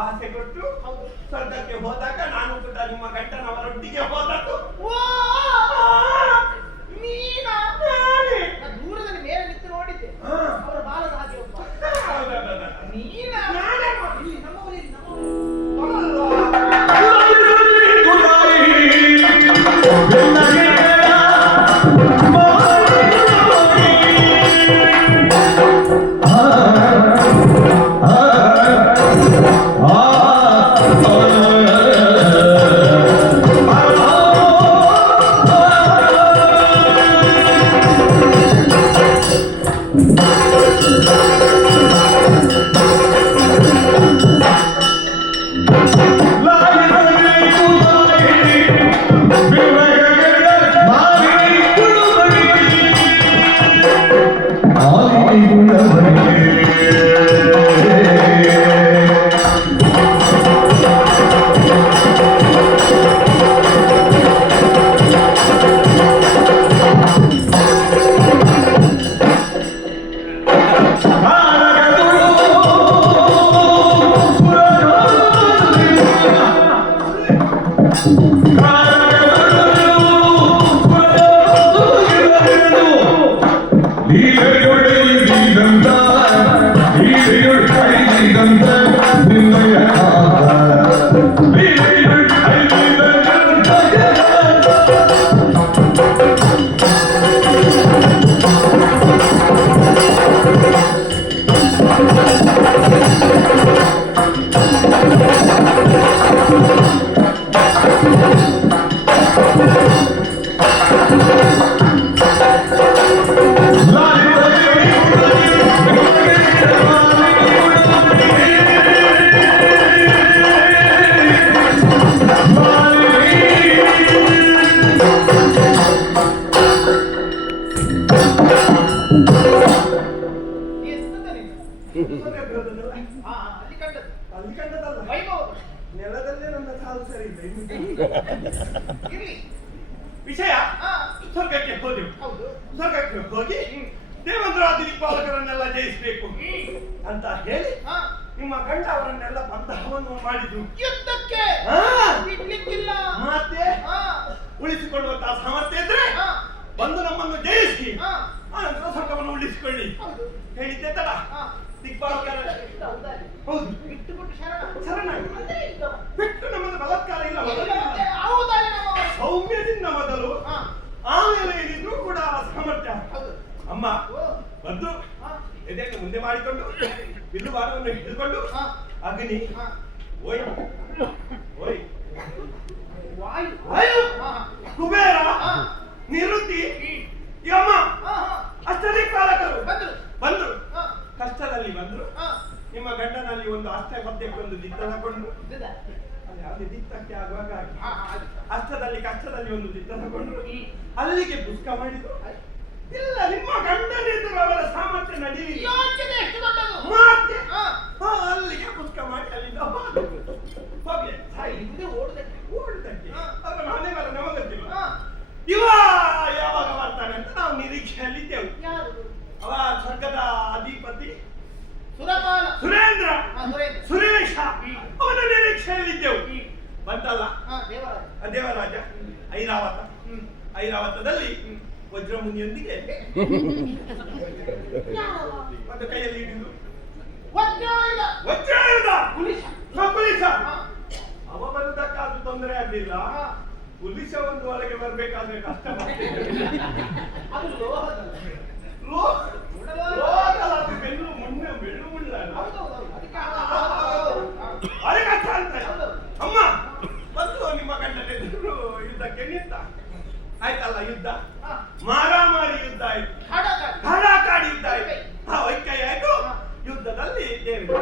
ಭಾಷೆ ಕೊಟ್ಟು ಸ್ವರ್ಗಕ್ಕೆ ಹೋದಾಗ ನಾನು ಕೂಡ ನಿಮ್ಮ ಗಂಟನವರೊಟ್ಟಿಗೆ ಹೋದದ್ದು. ದೂರದಲ್ಲಿ ಮೇಲೆ ನಿಂತು ನೋಡಿದ್ದೆ ಅವರ ಬಾಲದ ಹಾಗೆ ಒಬ್ಬ ನೀನ ನೆಲದಲ್ಲೇ ನನ್ನ ಸಾಲು ಸರಿ ವಿಷಯ. ಸ್ವರ್ಗಕ್ಕೆ ಹೋದೆವು. ಸ್ವರ್ಗಕ್ಕೆ ಹೋಗಿ ದೇವೇಂದ್ರಾದಿ ದಿಕ್ಪಾಲಕರನ್ನೆಲ್ಲ ಜಯಿಸಬೇಕು ಅಂತ ಹೇಳಿ ನಿಮ್ಮ ಗಂಡ ಅವರನ್ನೆಲ್ಲ ಬಂಧವನ್ನು ಮಾಡಿದ್ರು. ಯುದ್ಧಕ್ಕೆ ಮತ್ತೆ ಉಳಿಸಿಕೊಳ್ಳುವಂತಹ ಸಾಮರ್ಥ್ಯ ಇದ್ರೆ ಬಂದು ನಮ್ಮನ್ನು ಜಯಿಸಿ ಆನಂತರ ಸ್ವರ್ಗವನ್ನು ಉಳಿಸಿಕೊಳ್ಳಿ ಹೇಳಿದ್ದೆ ತಡ. ದಿಕ್ಪಾಲಕರ ಹೌದು ಶರಣ ಬಿಟ್ಟು ನಮ್ಮನ್ನು ಬಲಾತ್ಕಾರ ಇಲ್ಲ, ಸೌಮ್ಯದಿಂದ ಮೊದಲು ಆಮೇಲೆ ಏನಿದ್ರು ಕೂಡ ಸಾಮರ್ಥ್ಯ. ಅಮ್ಮ ಬಂದು ಎದೆಯನ್ನು ಮುಂದೆ ಮಾಡಿಕೊಂಡು ಬಿಲ್ಲು ಬಾಣವನ್ನು ಹಿಡಿದುಕೊಂಡು ಅಗ್ನಿ ಓಯ್ ಓಯ್ ವಾಯು ಕುಬೇರ ನಿವೃತ್ತಿ ಅಮ್ಮ ಅಷ್ಟದಿಕ್ಪಾಲಕರು ಬಂದ್ರು. ಕಷ್ಟದಲ್ಲಿ ಬಂದ್ರು. ನಿಮ್ಮ ಗಂಡನಲ್ಲಿ ಒಂದು ಅಷ್ಟಪದ್ಯಕ್ಕೆ ಒಂದು ದಿತ್ತ ತಗೊಂಡು ಯಾವುದೇ ದಿತ್ತಕ್ಕೆ ಆಗುವಾಗ ಅಷ್ಟದಲ್ಲಿ ಕಷ್ಟದಲ್ಲಿ ಒಂದು ದಿತ್ತ ತಗೊಂಡ್ರು. ಅಲ್ಲಿಗೆ ಪುಸ್ತಕ ಮಾಡಿದ್ರು. ಇಲ್ಲ ನಿಮ್ಮ ಗಂಡನಿದ್ರು ಅವರ ಸಾಮರ್ಥ್ಯ ನಡೀಲಿ ಮತ್ತೆ ಅಲ್ಲಿಗೆ ಪುಸ್ತಕ ಮಾಡಿ ಅಲ್ಲಿಂದ ಹೋಗಿ ಓಡುದಕ್ಕೆ ಅವರ ಮನೆ ಮೇಲೆ ನಮಗೊತ್ತಿಲ್ಲ. ಇವ ಯಾವಾಗ ಬರ್ತಾನೆ ಅಂತ ನಾವು ನಿರೀಕ್ಷೆಯಲ್ಲಿದ್ದೆವು. ಅವ ಸ್ವರ್ಗದ ಅಧಿಪತಿ ಸುರೇಂದ್ರ ಸುರೇಶ ಅವನ ನಿರೀಕ್ಷೆಯಲ್ಲಿದ್ದೆವು. ಬಂತಲ್ಲ ದೇವರಾಜ ಐರಾವತದಲ್ಲಿ ವಜ್ರಮುನಿಯೊಂದಿಗೆ ಒಂದು ಕೈಯಲ್ಲಿ ಹಿಡಿದು ವಜ್ರಾಯುಧ ಪುಲಿಸ ಅವ ಬರುವುದಕ್ಕಾದ್ರೂ ತೊಂದರೆ ಆಗಲಿಲ್ಲ. ಪುಲಿಸ ಒಂದು ಒಳಗೆ ಬರ್ಬೇಕಾದ್ರೆ ಕಷ್ಟ. ಬೆಳ್ಳು ಮುಳ್ಳ ಅದೇ ಕಷ್ಟ ಅಂತ. ಅಮ್ಮ ಬಂದು ನಿಮ್ಮ ಗಂಡನೆದುರು ಯುದ್ಧಕ್ಕೆ ನಿಂತ. ಆಯ್ತಲ್ಲ ಯುದ್ಧ, ಮಾರಾಮಾರಿ ಯುದ್ಧ ಆಯ್ತು, ಹಡಾಕಾಡಿ ಯುದ್ಧ ಆಯ್ತು, ಐಕ್ಯ ಆಯ್ತು. ಯುದ್ಧದಲ್ಲಿ ದೇವೇಂದ್ರ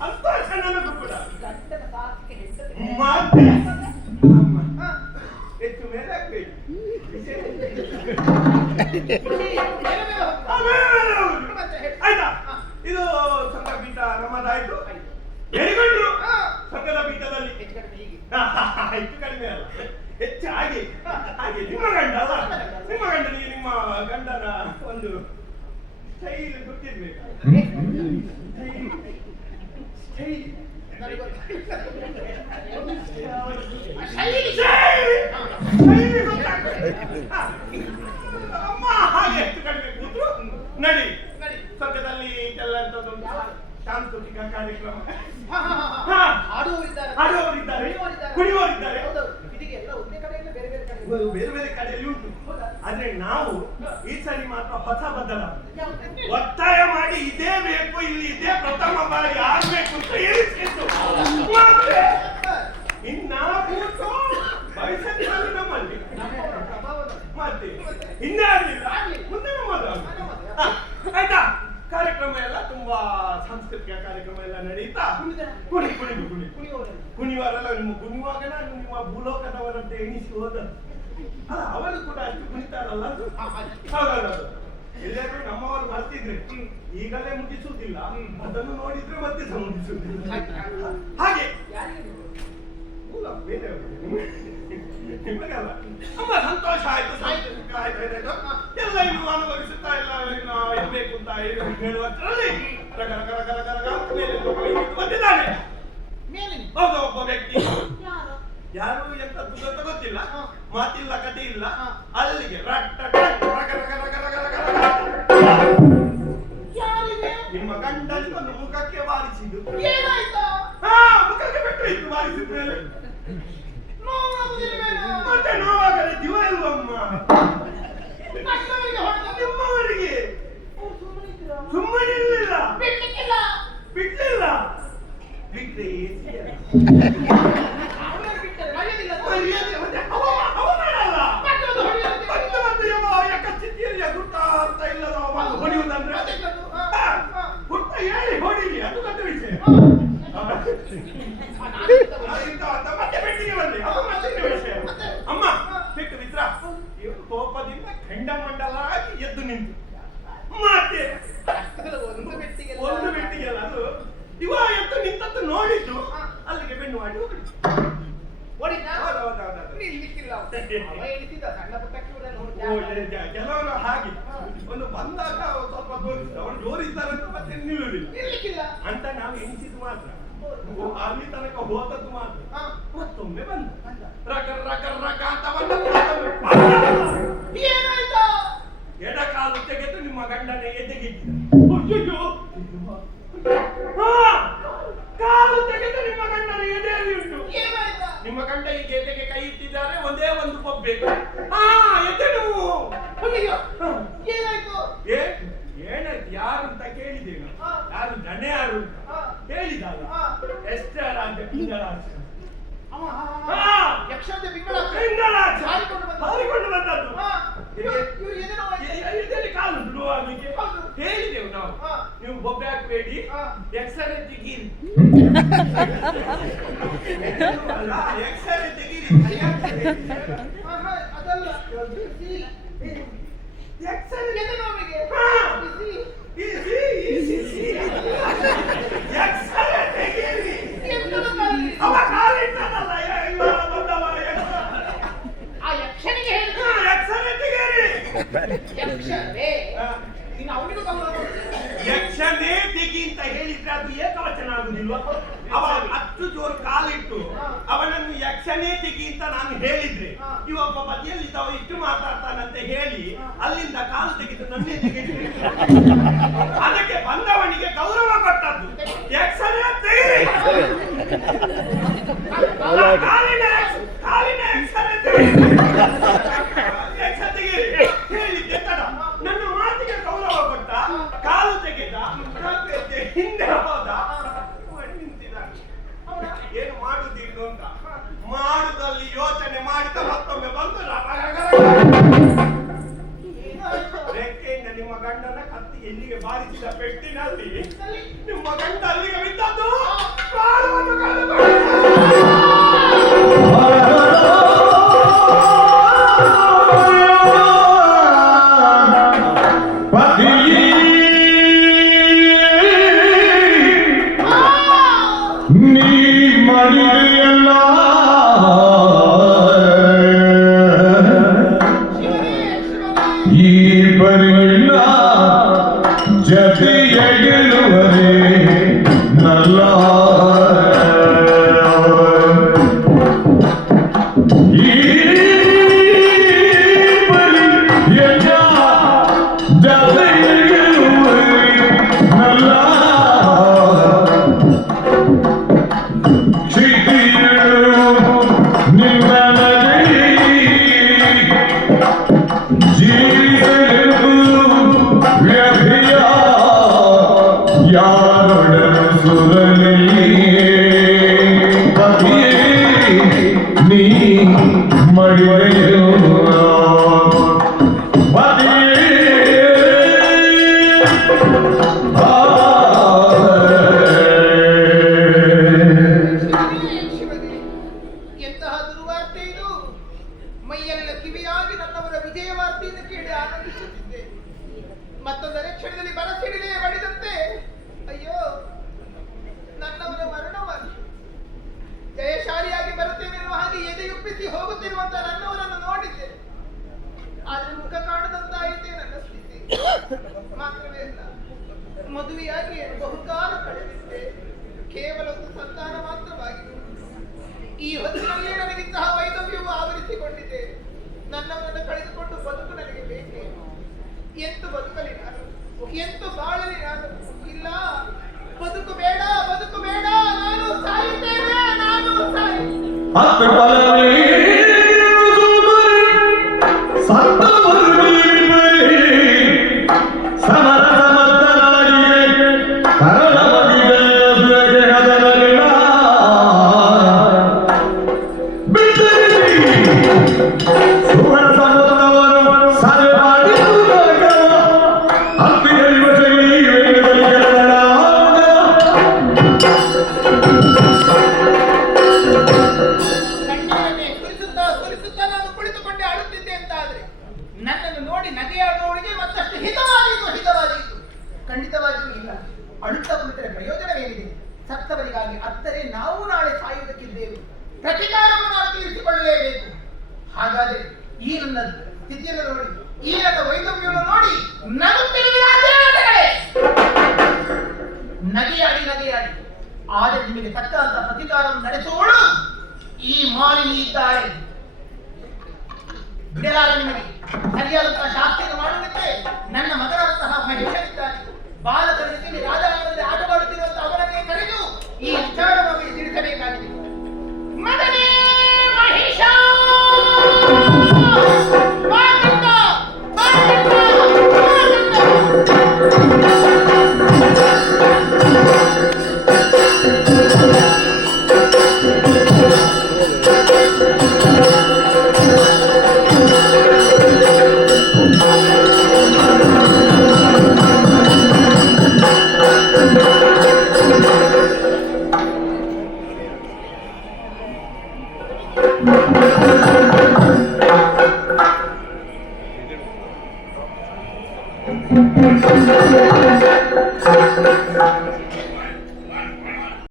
ಸಂತೋಷ ನನಗೂ ಕೂಡ. ಹೆಚ್ಚು ಮೇಲೆ ಆಗ್ಬೇಕು. ಆಯ್ತಾ, ಇದು ಸಂಘಪೀಠ ನಮ್ಮದಾಯ್ತು. ಹೇಳಿಕೊಂಡ್ರು ಸಂಘದ ಪೀಠದಲ್ಲಿ ಹೆಚ್ಚು ಕಡಿಮೆ ಅಲ್ಲ, ಹೆಚ್ಚಾಗಿ ಹಾಗೆ ಹಾಗೆ ನಿಮ್ಮ ಗಂಡ ಅಲ್ಲ, ನಿಮ್ಮ ಗಂಡನಿಗೆ ನಿಮ್ಮ ಗಂಡನ ಒಂದು ಸ್ಟೈಲ್ ಗೊತ್ತಿರ್ಬೇಕು. ಅಮ್ಮ ಹಾಗೆ ಎಷ್ಟು ಕಡಿಮೆ ಕೂತ್ರು ನಡಿ ಸ್ವರ್ಗದಲ್ಲಿ ಎಲ್ಲ ಸಾಂಸ್ಕೃತಿಕ ಕಾರ್ಯಕ್ರಮ ಆಡುವವರಿದ್ದಾರೆ, ಕುಣಿಯುವವರಿದ್ದಾರೆ. ಬೇರೆ ಬೇರೆ ಕಡೆಯಲ್ಲಿ ಉಂಟು. ಆದ್ರೆ ನಾವು ಈ ಸರಿ ಮಾತ್ರ ಹೊಸ ಬದಲ ಒತ್ತಾಯ ಮಾಡಿ ಇದೇ ಬೇಕು, ಇಲ್ಲಿ ಇದೇ ಪ್ರಥಮ ಬಾರಿ ಆಗ್ಬೇಕು ಅಂತ ಹೇಳಿಸಿತ್ತು. ಇನ್ನಾಗೂತು ಭವಿಷ್ಯದಲ್ಲಿ ನಮ್ಮಲ್ಲಿ ಮತ್ತೆ ಇನ್ನಾಗಲಿಲ್ಲ, ಮುಂದೆ ನಮ್ಮದು. ಆಯ್ತಾ? ಕಾರ್ಯಕ್ರಮ ಎಲ್ಲ ತುಂಬಾ ಸಾಂಸ್ಕೃತಿಕ ಕಾರ್ಯಕ್ರಮ ಎಲ್ಲ ನಡೀತಾ ಕುಣಿಯುವರೆಲ್ಲ ಕುಣಿಯುವಾಗ ನಾನು ನಿಮ್ಮ ಭೂಲೋಕದವರಂತೆ ಎಣಿಸಿ ಹೋದ ಅವರು ಕೂಡ ಅಷ್ಟು ಕುಣಿತಾರಲ್ಲ. ಹೌದೌದು, ಎಲ್ಲರೂ ನಮ್ಮವರು ಬರ್ತಿದ್ರೆ ಈಗಲೇ ಮುಗಿಸುವುದಿಲ್ಲ, ಅದನ್ನು ನೋಡಿದ್ರೆ ಮತ್ತೆ ಮುಗಿಸುವುದಿಲ್ಲ. ಹಾಗೆ ನಿಮಗಲ್ಲ ತುಂಬಾ ಸಂತೋಷ ಆಯ್ತು, ಸಾಂಸ್ಕೃತಿಕ ಆಯ್ತು ಎಲ್ಲ ಇನ್ನು ಅನುಭವಿಸುತ್ತಾ ಇಲ್ಲ ಇರ್ಬೇಕು ಅಂತ ಹೇಳುವಷ್ಟರಲ್ಲಿ ಬಂದಿದ್ದಾನೆ. ಹೌದು, ಒಬ್ಬ ವ್ಯಕ್ತಿ, ಯಾರು ಎಂತ ಅಂತ ಗೊತ್ತಿಲ್ಲ, ಮಾತಿಲ್ಲ ಕತೆ ಇಲ್ಲ, ಅಲ್ಲಿಗೆ ನಿಮ್ಮ ಗಂಡನಿಗೆ ಒಂದು ಮುಖಕ್ಕೆ ಬಾರಿಸಿದ್ದು. ಮುಖಕ್ಕೆ ಬಿಟ್ಟು ಇತ್ತು ಬಾರಿಸಿದ ಮೇಲೆ ಮತ್ತೆ ನೋವಾಗಲೇ ಜೀವ ಇಲ್ವಮ್ಮ ನಿಮ್ಮವರಿಗೆ. ಸುಮ್ಮನೆ ಇರಲಿಲ್ಲ, ಬಿಡ್ಲಿಲ್ಲ, ಬಿಟ್ಟರೆ ಸ್ಥಿತಿಯಲ್ಲಿ ಗುಟ್ಟ ಅಂತ ಇಲ್ಲದ ಹೊಡೆಯುವುದಂದ್ರೆ ಗುಟ್ಟ ಹೇಳಿ ಹೊಡಿಲಿ, ಅದು ದೊಡ್ಡ ವಿಷಯ. ಮತ್ತೆ ಬೆಟ್ಟಿಗೆ ಬಂದೆ, ಅದು ಮತ್ತೆ ವಿಷಯ. ಅಮ್ಮ ಬಿಟ್ಟು ಮಿತ್ರ ಇವನು ಕೋಪದಿಂದ ಖಂಡ ಮಂಡಲಾಗಿ ಎದ್ದು ನಿಂತು ಮತ್ತೆ ಒಂದು ಬೆಟ್ಟಿಗೆ ಅಲ್ಲ, ಅದು ಇವ ಎದ್ದು ನಿಂತದ್ದು ನೋಡಿದ್ದು ಅಲ್ಲಿಗೆ ಬೆನ್ನು ಮಾಡಿ ಹೋಗಿದ್ದು. ಕೆಲವರು ಹಾಗೆ ಒಂದು ಬಂದಾಗ ಸ್ವಲ್ಪ ತೋರಿಸಿದ ಅವನು ಜೋರಿದ್ದಾರಂತ ಮತ್ತೆ ನಿಲ್ಲುವುದಿಲ್ಲ ಅಂತ ನಾವು ಎಣಿಸಿದ್ದು ಮಾತ್ರ. ಅಲ್ಲಿ ತನಕ ಹೋದದ್ದು ಮಾತ್ರ. ಮತ್ತೊಮ್ಮೆ ಬಂದ ಅಂತ ಎಡಕಾಲು ತೆಗೆದು ನಿಮ್ಮ ಗಂಡನ ಎದೆಗಿದ್ದ. ಕಾಲು ತೆಗೆದು ನಿಮ್ಮ ಗಂಡನ ಎದೆಯಲ್ಲಿ ಉಂಟು. ನಿಮ್ಮ ಗಂಡ ಈ ಎದೆಗೆ ಕೈ ಇಟ್ಟಿದ್ದಾರೆ, ಒಂದೇ ಒಂದು ಬೊಬ್ಬೆ. ಎದೆ ನೋವು. ಏನಾಯ್ತು ಯಾರು ಅಂತ ಕೇಳಿದ್ದೇನೆ. ಯಾರು ದಣೆ ಯಾರು ಅಂತ ಹೇಳಿದಾಗ ಎಷ್ಟರ ಅಂತ ಪಿಂಗಳಾಚ ಹಾರಿಕೊಂಡು ಬಂದದ್ದು. ಕಾಲು ನೋವಾಗಲಿಕ್ಕೆ ಹೇಳಿದೆವು ನಾವು, ನೀವು ಬೊಬ್ಬೆ ಹಾಕಬೇಡಿ, ಎಕ್ಸರೆ ತೆಗೀರಿ, ಎಕ್ಸರೆ ತೆಗೀರಿ. ಅದಲ್ಲ ಯಕ್ಷನೇ ತೆಗಿ ಅಂತ ಹೇಳಿದ್ರೆ ಅದು ಏಕವಚನ ಆಗುದಿಲ್ವ? ಅವ ಹತ್ತು ಜೋರು ಕಾಲಿಟ್ಟು ಅವನನ್ನು ಯಕ್ಷನೇ ತೆಗಿ ಅಂತ ನಾನು ಹೇಳಿದ್ರೆ ಇವೊಬ್ಬ ಬದಿಯಲ್ಲಿ ತಾವು ಇಷ್ಟು ಮಾತಾಡ್ತಾನಂತ ಹೇಳಿ ಅಲ್ಲಿಂದ ಕಾಲು ತೆಗೆದು ನನ್ನೇ ತೆಗೆದು ಅದಕ್ಕೆ ಬಂದವನಿಗೆ ಗೌರವ ಕೊಟ್ಟದ್ದು. ಯಕ್ಷನೇ ತೆಗಿ, ಕಾಲಿನ ಯಕ್ಷನೇ ತೆಗಿ, ಯಕ್ಷ ತೆಗೀರಿ ಹೇಳಿದ್ದೆ ತಡ. ನನ್ನ ಮಾತಿಗೆ ಗೌರವ ಕೊಟ್ಟ, ಕಾಲು ತೆಗೆದ, ಹಿಂದೆ ಹೋದ, ನಿಂತಿದ್ದಾನೆ. ಏನು ಮಾಡುದಿಲ್ಲ ಅಂತ ಮಾಡುದಲ್ಲಿ ಯೋಚನೆ ಮಾಡಿದ ಮತ್ತೊಮ್ಮೆ ಬಂದು ರೆಕ್ಕೆಯಿಂದ ನಿಮ್ಮ ಗಂಡನ ಕತ್ತಿ ಎಲ್ಲಿಗೆ ಬಾರಿಸಿದ ಪೆಟ್ಟಿನಲ್ಲಿ ನಿಮ್ಮ ಗಂಡ ಅಲ್ಲಿಗೆ ಬಿದ್ದದ್ದು. ನೀ ಮಾಡಿದೆಯಲ್ಲ ಎಂತಹ ದುರ್ವಾರ್ತೆ ಇದು. ಮೈಯೆಲ್ಲ ಕಿವಿಯಾಗಿ ನನ್ನವರ ವಿಜಯ ವಾರ್ತೆಯನ್ನು ಕೇಳಿ ಆನಂದಿಸುತ್ತಿದ್ದೆ. ಮತ್ತೊಂದರ ಕ್ಷಣದಲ್ಲಿ ಬರಸಿಡಿದೆ ಬಡಿದಂತೆ ಅಯ್ಯೋ ನನ್ನವರ ಮರಣವಾಗಿ ಜಯಶಾಲಿಯಾಗಿ ಬರುತ್ತೇನೆನ್ನುವ ಹಾಗೆ ಎದೆಯುಪ್ಪಿಸಿ ಹೋಗುತ್ತಿರುವಂತ ನನ್ನವರನ್ನು ನೋಡಿದ್ದೆ. ಆದ್ರೆ ಮುಖ ಕಾಣದಂತಾಯಿತೆ ನನ್ನ ಸ್ಥಿತಿ. ಮಾತ್ರವೇ ಅಲ್ಲ, ಮದುವೆಯಾಗಿ ಬಹುಕಾಲ ಕಳೆದಿದ್ದೆ. ಕೇವಲ ಒಂದು ಸಂತಾನ ಮಾತ್ರವಾಗಿದೆ. ಈ ಹೊತ್ತಿನಲ್ಲಿ ನನಗಿಂತಹ ವೈದವ್ಯವು ಆವರಿಸಿಕೊಂಡಿದೆ. ನನ್ನವರನ್ನು ಕಳೆದುಕೊಂಡು ಬದುಕು ನನಗೆ ಬೇಕೆ. ಎಂತು ಬದುಕಲಿ ನಾನು, ಎಂತು ಬಾಳಲಿ ನಾನು. ಇಲ್ಲ, ಬದುಕು ಬೇಡ, ಬದುಕು ಬೇಡ, ನಾನು ಸಾಯುತ್ತೇನೆ, ನಾನು ನನ್ನನ್ನು ನೋಡಿ ನಗೆಯಾಡುವವರಿಗೆ ಮತ್ತಷ್ಟು ಹಿತವಾದೀತು. ಖಂಡಿತವಾಗಿಯೂ ಇಲ್ಲ. ಅಳುತ್ತಾ ಕುಳಿತರೆ ಪ್ರಯೋಜನವೇನಿದೆ? ಸತ್ತವರಿಗಾಗಿ ಅತ್ತರೆ ನಾವು ನಾಳೆ ಸಾಯುವುದಕ್ಕಿದ್ದೇವೆ. ಪ್ರತಿಕಾರವನ್ನು ನಾವು ತೀರಿಸಿಕೊಳ್ಳಲೇಬೇಕು. ಹಾಗಾದರೆ ಈ ನನ್ನ ಸ್ಥಿತಿಯನ್ನು ನೋಡಿ, ಈ ನನ್ನ ವೈದವ್ಯವನ್ನು ನೋಡಿ ನಗೆಯಾಡಿ ಆದರೆ ನಿಮಗೆ ತಕ್ಕಂತ ಪ್ರತಿಕಾರವನ್ನು ನಡೆಸುವವಳು ಈ ಮಾಲಿನಿ ಇದ್ದಾಳೆ. ಬಿಡಲಾರ ನಿಮಗೆ ಸರಿಯಾದಂತಹ ಶಾಸ್ತ್ರಿಯನ್ನು ಮಾಡುವುದಕ್ಕೆ ನನ್ನ ಮಗನಾದಂತಹ ಮಹೇಶನಿದ್ದಾನೆ. ಬಾಲಕರಿಗೆ ರಾಜ